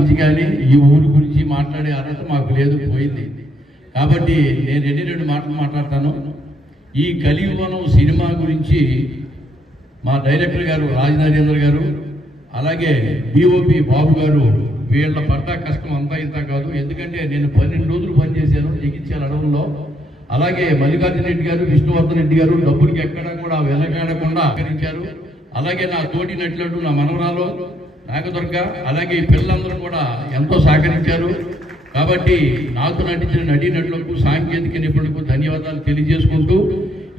గురించి కానీ ఈ ఊరి గురించి మాట్లాడే అర్హత మాకు లేదు, పోయింది. కాబట్టి నేను రెండు మాటలు మాట్లాడతాను. ఈ కలియుగం సినిమా గురించి మా డైరెక్టర్ గారు రాజనరేంద్ర గారు, అలాగే డిఓపి బాబు గారు, వీళ్ళ పడ్డ కష్టం అంతా ఇంత కాదు. ఎందుకంటే నేను 12 రోజులు పనిచేశాను జగిత్యాల అడవుల్లో. అలాగే మల్లికార్జున రెడ్డి గారు, విష్ణువర్ధన్ రెడ్డి గారు డబ్బులకి ఎక్కడా కూడా వెనకాడకుండా సహకరించారు. అలాగే నా తోటి నటులు, నా మనవరాలు నాగదుర్గ, అలాగే ఈ పిల్లలందరూ కూడా ఎంతో సహకరించారు. కాబట్టి నాకు నటించిన నటీనటులకు, సాంకేతిక నిపుణులకు ధన్యవాదాలు తెలియజేసుకుంటూ,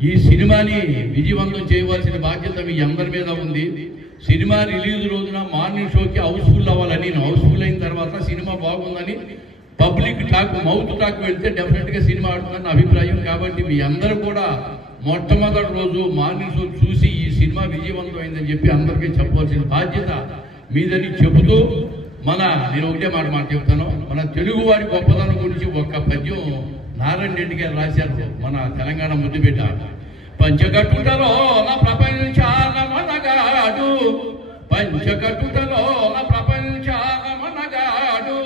ఈ సినిమాని విజయవంతం చేయవలసిన బాధ్యత మీ అందరి మీద ఉంది. సినిమా రిలీజ్ రోజున మార్నింగ్ షోకి హౌస్ఫుల్ అవ్వాలని, హౌస్ఫుల్ అయిన తర్వాత సినిమా బాగుందని పబ్లిక్ టాక్, మౌత్ టాక్ వెళ్తే డెఫినెట్గా సినిమా ఆడుతుందని నా అభిప్రాయం. కాబట్టి మీ అందరూ కూడా మొట్టమొదటి రోజు మార్నింగ్ షో చూసి ఈ సినిమా విజయవంతం అయిందని చెప్పి అందరికీ చెప్పవలసిన బాధ్యత మీదని చెబుతూ, నేను ఒకటే మాట చెప్తాను. మన తెలుగువాడి గొప్పతనం గురించి ఒక్క పద్యం నారాయణ రెడ్డి గారు రాశారు, మన తెలంగాణ ముద్దుబిడ్డ. పంచకట్టుటలో నా ప్రపంచాన మనగాడు, పంచకట్టుటలో నా ప్రపంచాన మనగాడు,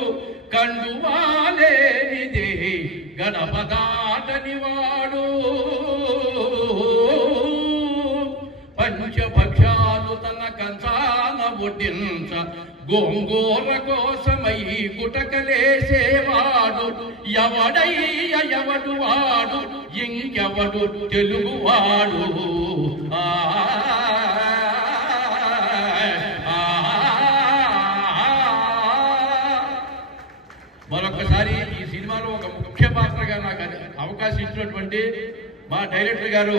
కండువాలేనిదే గణపదాటని వాడు, పంచపక్షాలు తన కంచాన ఒడ్డించ గోంగూర కోసమై గుటకలేసేవాడు, ఎవడు వాడు ఇంకెవడు తెలుగువాడు. మరొకసారి ఈ సినిమాలో ఒక ముఖ్య పాత్రగా నాకు అవకాశం ఇచ్చినటువంటి మా డైరెక్టర్ గారు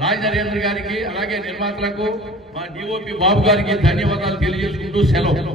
రాజనరేంద్ర గారికి, అలాగే నిర్మాతలకు, మా డిఓపి బాబు గారికి ధన్యవాదాలు తెలియజేసుకుంటూ సెలవు.